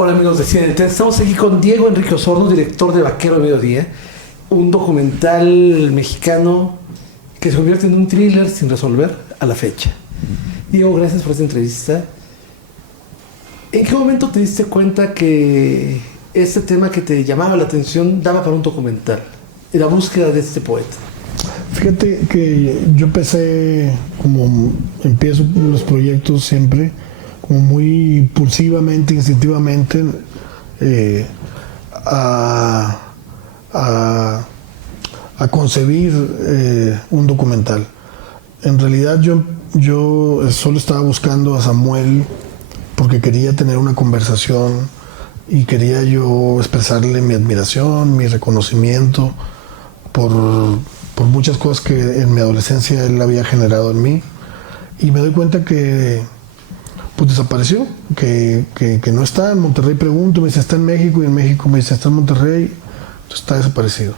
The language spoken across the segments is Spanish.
Hola amigos de Cine Net. Estamos aquí con Diego Enrique Osorno, director de Vaquero de Mediodía, un documental mexicano que se convierte en un thriller sin resolver a la fecha. Diego, gracias por esta entrevista. ¿En qué momento te diste cuenta que este tema que te llamaba la atención daba para un documental? La búsqueda de este poeta. Fíjate que yo empecé, como empiezo los proyectos siempre, como muy impulsivamente, instintivamente, a concebir un documental. En realidad yo solo estaba buscando a Samuel porque quería tener una conversación y quería yo expresarle mi admiración, mi reconocimiento por muchas cosas que en mi adolescencia él había generado en mí. Y me doy cuenta que pues desapareció, que no está en Monterrey. Pregunto, me dice está en México, y en México me dice está en Monterrey, entonces está desaparecido.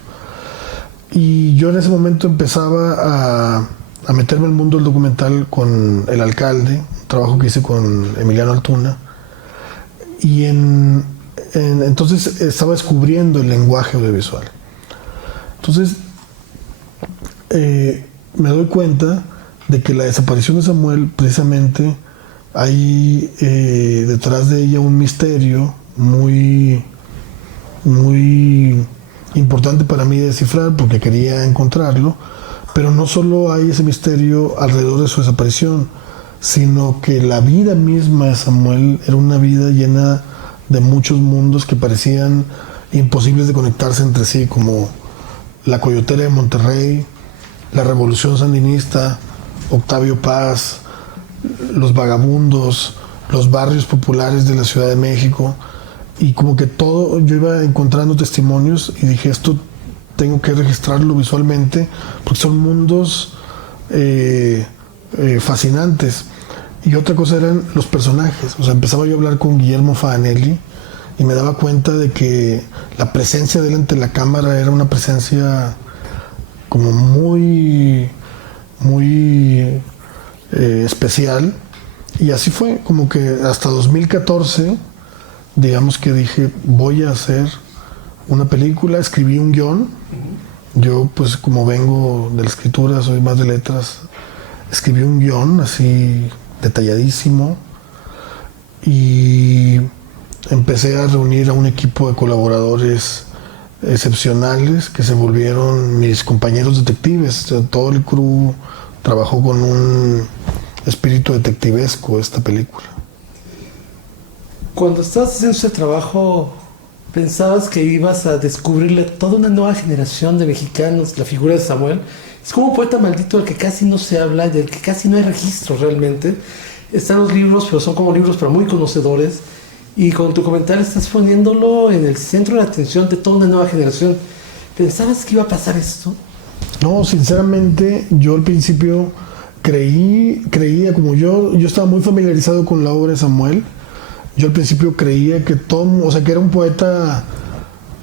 Y yo en ese momento empezaba a meterme en el mundo del documental con el alcalde, un trabajo que hice con Emiliano Altuna, y entonces estaba descubriendo el lenguaje audiovisual. Entonces me doy cuenta de que la desaparición de Samuel, precisamente, hay detrás de ella un misterio muy importante para mí descifrar, porque quería encontrarlo. Pero no solo hay ese misterio alrededor de su desaparición, sino que la vida misma de Samuel era una vida llena de muchos mundos que parecían imposibles de conectarse entre sí, como la Coyotera de Monterrey, la Revolución Sandinista, Octavio Paz, los vagabundos, los barrios populares de la Ciudad de México. Y como que todo, yo iba encontrando testimonios y dije, esto tengo que registrarlo visualmente, porque son mundos fascinantes. Y otra cosa eran los personajes. O sea, empezaba yo a hablar con Guillermo Faanelli y me daba cuenta de que la presencia de él ante la cámara era una presencia como muy especial. Y así fue, como que hasta 2014, digamos que dije, voy a hacer una película. Escribí un guión. Yo, pues como vengo de la escritura, soy más de letras, escribí un guión así detalladísimo y empecé a reunir a un equipo de colaboradores excepcionales que se volvieron mis compañeros detectives. O sea, todo el crew trabajó con un espíritu detectivesco esta película. Cuando estabas haciendo ese trabajo, ¿pensabas que ibas a descubrirle toda una nueva generación de mexicanos la figura de Samuel? Es como un poeta maldito del que casi no se habla, del que casi no hay registro realmente. Están los libros, pero son como libros para muy conocedores. Y con tu comentario estás poniéndolo en el centro de la atención de toda una nueva generación. ¿Pensabas que iba a pasar esto? No, sinceramente, yo al principio creía, como yo estaba muy familiarizado con la obra de Samuel. Yo al principio creía que que era un poeta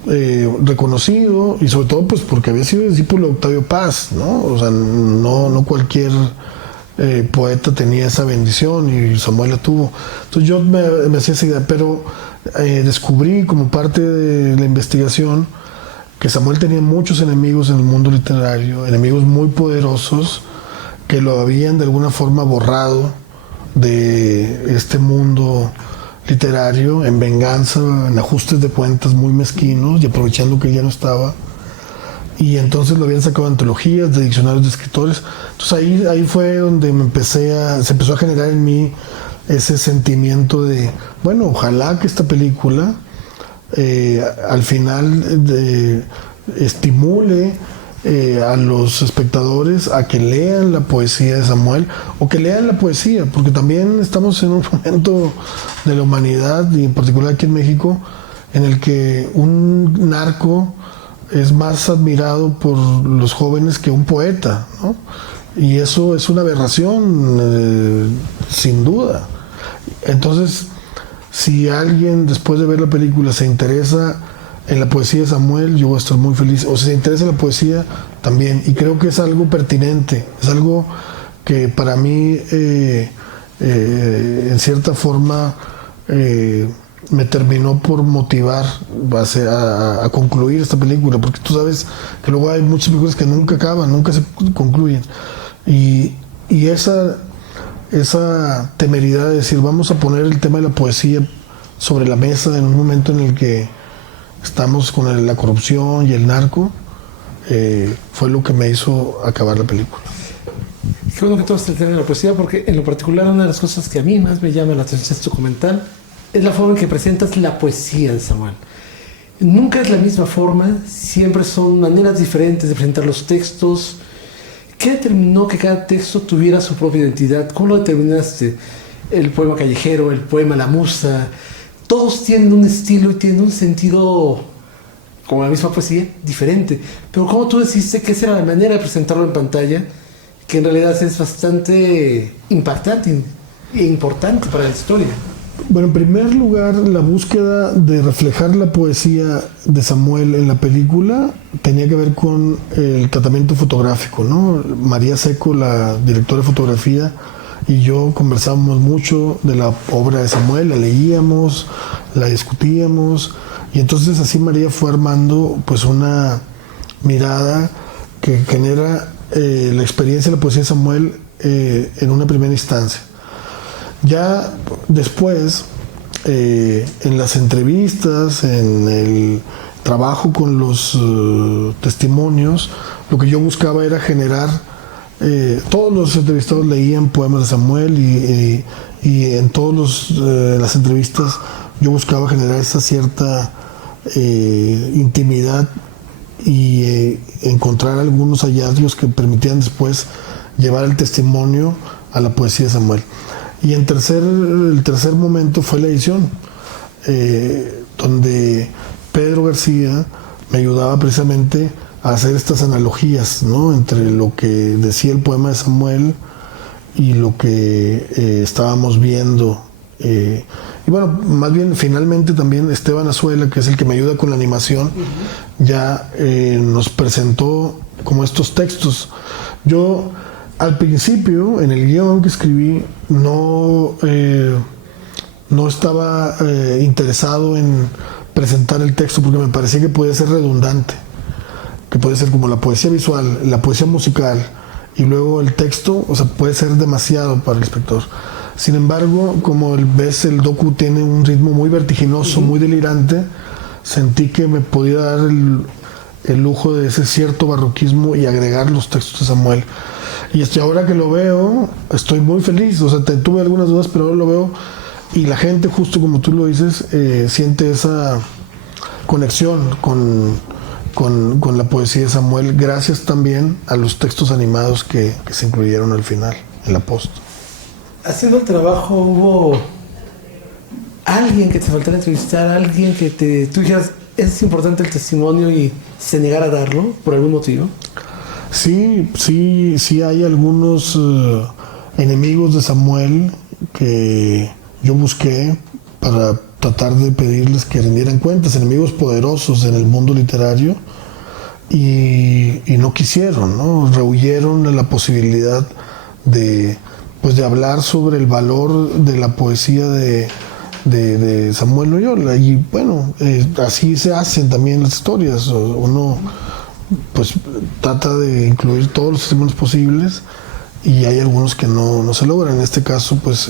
reconocido, y sobre todo pues porque había sido discípulo de Octavio Paz, ¿no? O sea, no cualquier poeta tenía esa bendición, y Samuel la tuvo. Entonces yo me hacía esa idea, pero descubrí como parte de la investigación que Samuel tenía muchos enemigos en el mundo literario, enemigos muy poderosos que lo habían de alguna forma borrado de este mundo literario, en venganza, en ajustes de cuentas muy mezquinos, y aprovechando que él ya no estaba. Y entonces lo habían sacado de antologías, de diccionarios de escritores. Entonces ahí fue donde se empezó a generar en mí ese sentimiento de, bueno, ojalá que esta película al final estimule a los espectadores a que lean la poesía de Samuel, o que lean la poesía, porque también estamos en un momento de la humanidad, y en particular aquí en México, en el que un narco es más admirado por los jóvenes que un poeta, ¿no? Y eso es una aberración, sin duda. Entonces, si alguien después de ver la película se interesa en la poesía de Samuel, yo voy a estar muy feliz. O si se interesa en la poesía, también. Y creo que es algo pertinente, es algo que para mí, en cierta forma, me terminó por motivar a concluir esta película, porque tú sabes que luego hay muchas películas que nunca acaban, nunca se concluyen. Y esa temeridad de decir, vamos a poner el tema de la poesía sobre la mesa en un momento en el que estamos con la corrupción y el narco, fue lo que me hizo acabar la película. Qué bueno que tú has el tema de la poesía, porque en lo particular una de las cosas que a mí más me llama la atención de este documental es la forma en que presentas la poesía de Samuel. Nunca es la misma forma, siempre son maneras diferentes de presentar los textos. ¿Qué determinó que cada texto tuviera su propia identidad? ¿Cómo lo determinaste? El poema callejero, el poema La Musa, todos tienen un estilo y tienen un sentido, como la misma poesía, diferente. Pero ¿cómo tú decidiste que esa era la manera de presentarlo en pantalla, que en realidad es bastante impactante e importante para la historia? Bueno, en primer lugar, la búsqueda de reflejar la poesía de Samuel en la película tenía que ver con el tratamiento fotográfico, ¿no? María Seco, la directora de fotografía, y yo conversábamos mucho de la obra de Samuel, la leíamos, la discutíamos, y entonces así María fue armando pues una mirada que genera la experiencia de la poesía de Samuel en una primera instancia. Ya después, en las entrevistas, en el trabajo con los testimonios, lo que yo buscaba era generar, todos los entrevistados leían poemas de Samuel y en todas las entrevistas yo buscaba generar esa cierta intimidad y encontrar algunos hallazgos que permitían después llevar el testimonio a la poesía de Samuel. Y el tercer momento fue la edición, donde Pedro García me ayudaba precisamente a hacer estas analogías, ¿no?, entre lo que decía el poema de Samuel y lo que estábamos viendo. Y bueno, más bien finalmente también Esteban Azuela, que es el que me ayuda con la animación, ya nos presentó como estos textos. Yo al principio, en el guión que escribí, no estaba interesado en presentar el texto porque me parecía que podía ser redundante, que puede ser como la poesía visual, la poesía musical y luego el texto, o sea, puede ser demasiado para el espectador. Sin embargo, como ves, el docu tiene un ritmo muy vertiginoso, muy delirante, sentí que me podía dar el lujo de ese cierto barroquismo y agregar los textos de Samuel. Y ahora que lo veo, estoy muy feliz. O sea, tuve algunas dudas, pero ahora lo veo y la gente, justo como tú lo dices, siente esa conexión con la poesía de Samuel, gracias también a los textos animados que se incluyeron al final, en la post. Haciendo el trabajo, ¿hubo alguien que te faltara entrevistar, alguien que tú dijeras, es importante el testimonio y se negara a darlo por algún motivo? Sí hay algunos enemigos de Samuel que yo busqué para tratar de pedirles que rindieran cuentas, enemigos poderosos en el mundo literario, y no quisieron, ¿no? Rehuyeron de la posibilidad de hablar sobre el valor de la poesía de Samuel Loyola. Y bueno, así se hacen también las historias. Uno pues trata de incluir todos los testimonios posibles y hay algunos que no se logran. En este caso, pues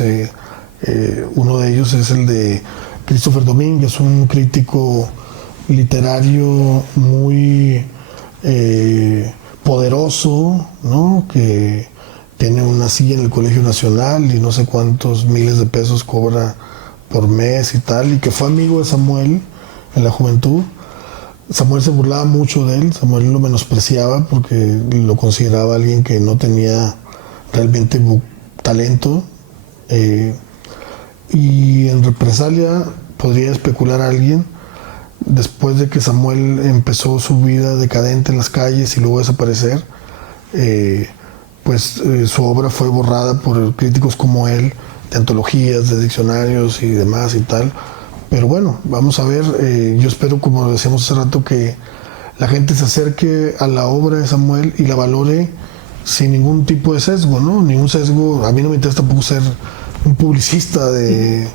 uno de ellos es el de Christopher Domínguez, un crítico literario muy poderoso, ¿no?, que tiene una silla en el Colegio Nacional y no sé cuántos miles de pesos cobra por mes y tal, y que fue amigo de Samuel en la juventud. Samuel se burlaba mucho de él, Samuel lo menospreciaba porque lo consideraba alguien que no tenía realmente talento, y en represalia podría especular a alguien, después de que Samuel empezó su vida decadente en las calles y luego desaparecer, su obra fue borrada por críticos como él, de antologías, de diccionarios y demás y tal. Pero bueno, vamos a ver, yo espero, como decíamos hace rato, que la gente se acerque a la obra de Samuel y la valore sin ningún tipo de sesgo, ¿no? Ningún sesgo. A mí no me interesa tampoco ser un publicista de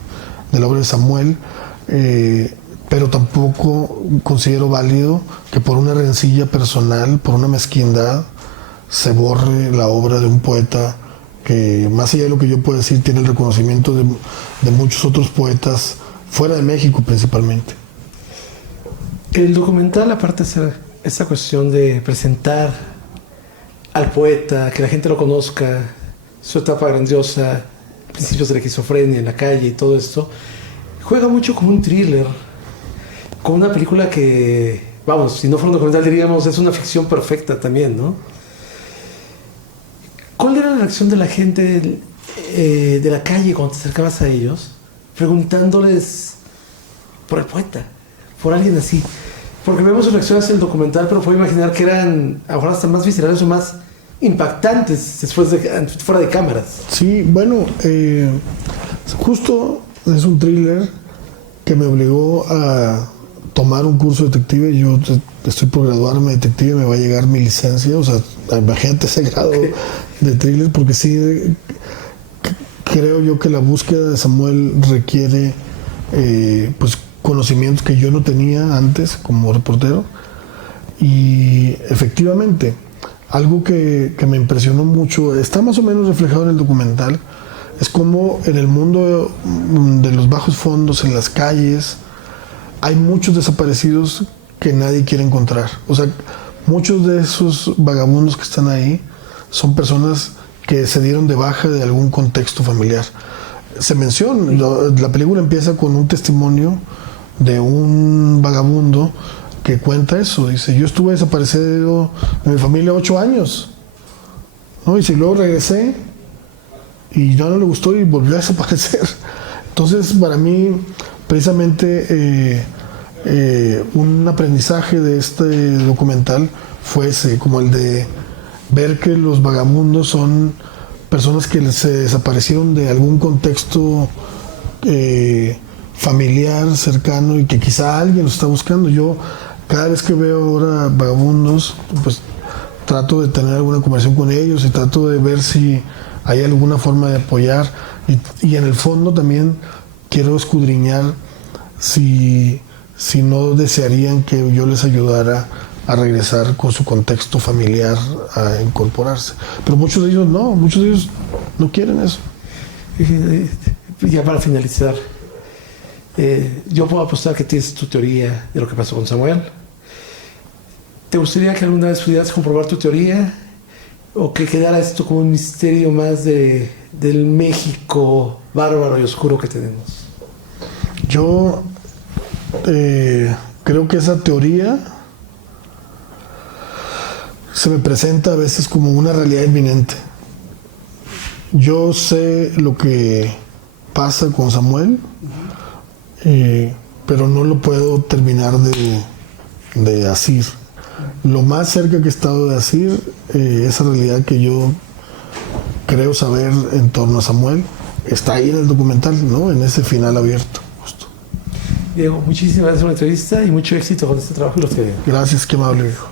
la obra de Samuel, pero tampoco considero válido que por una rencilla personal, por una mezquindad, se borre la obra de un poeta que, más allá de lo que yo puedo decir, tiene el reconocimiento de muchos otros poetas fuera de México principalmente. El documental, aparte de esa cuestión de presentar al poeta, que la gente lo conozca, su etapa grandiosa, principios de la esquizofrenia en la calle y todo esto, juega mucho como un thriller, como una película que, vamos, si no fuera un documental diríamos es una ficción perfecta también, ¿no? ¿Cuál era la reacción de la gente de la calle cuando te acercabas a ellos, preguntándoles por el poeta, por alguien así? Porque vemos sus reacciones en el documental, pero puedo imaginar que eran ahora hasta más viscerales o más impactantes fuera de cámaras. Sí, bueno, justo es un thriller que me obligó a tomar un curso de detective. Yo estoy por graduarme de detective, me va a llegar mi licencia, o sea, imagínate ese grado de thriller, porque sí creo yo que la búsqueda de Samuel requiere pues conocimientos que yo no tenía antes como reportero. Y efectivamente, algo que me impresionó mucho, está más o menos reflejado en el documental, es como en el mundo de los bajos fondos, en las calles, hay muchos desaparecidos que nadie quiere encontrar. O sea, muchos de esos vagabundos que están ahí son personas que se dieron de baja de algún contexto familiar. Se menciona, la película empieza con un testimonio de un vagabundo que cuenta eso. Dice, yo estuve desaparecido de mi familia 8 años, ¿no? Y si luego regresé y ya no le gustó y volvió a desaparecer. Entonces, para mí, precisamente, un aprendizaje de este documental fue ese, como el de ver que los vagabundos son personas que se desaparecieron de algún contexto familiar, cercano, y que quizá alguien los está buscando. Yo, cada vez que veo ahora vagabundos, pues trato de tener alguna conversación con ellos y trato de ver si hay alguna forma de apoyar, y en el fondo también quiero escudriñar si no desearían que yo les ayudara a regresar con su contexto familiar a incorporarse. Pero muchos de ellos no quieren eso. Ya para finalizar, yo puedo apostar que tienes tu teoría de lo que pasó con Samuel. ¿Te gustaría que alguna vez pudieras comprobar tu teoría? ¿O que quedara esto como un misterio más del México bárbaro y oscuro que tenemos? Yo creo que esa teoría se me presenta a veces como una realidad inminente. Yo sé lo que pasa con Samuel, pero no lo puedo terminar de asir. Lo más cerca que he estado de asir, esa realidad que yo creo saber en torno a Samuel, está ahí en el documental, ¿no? En ese final abierto. Justo. Diego, muchísimas gracias por la entrevista y mucho éxito con este trabajo y los que vienen. Gracias, qué amable, hijo.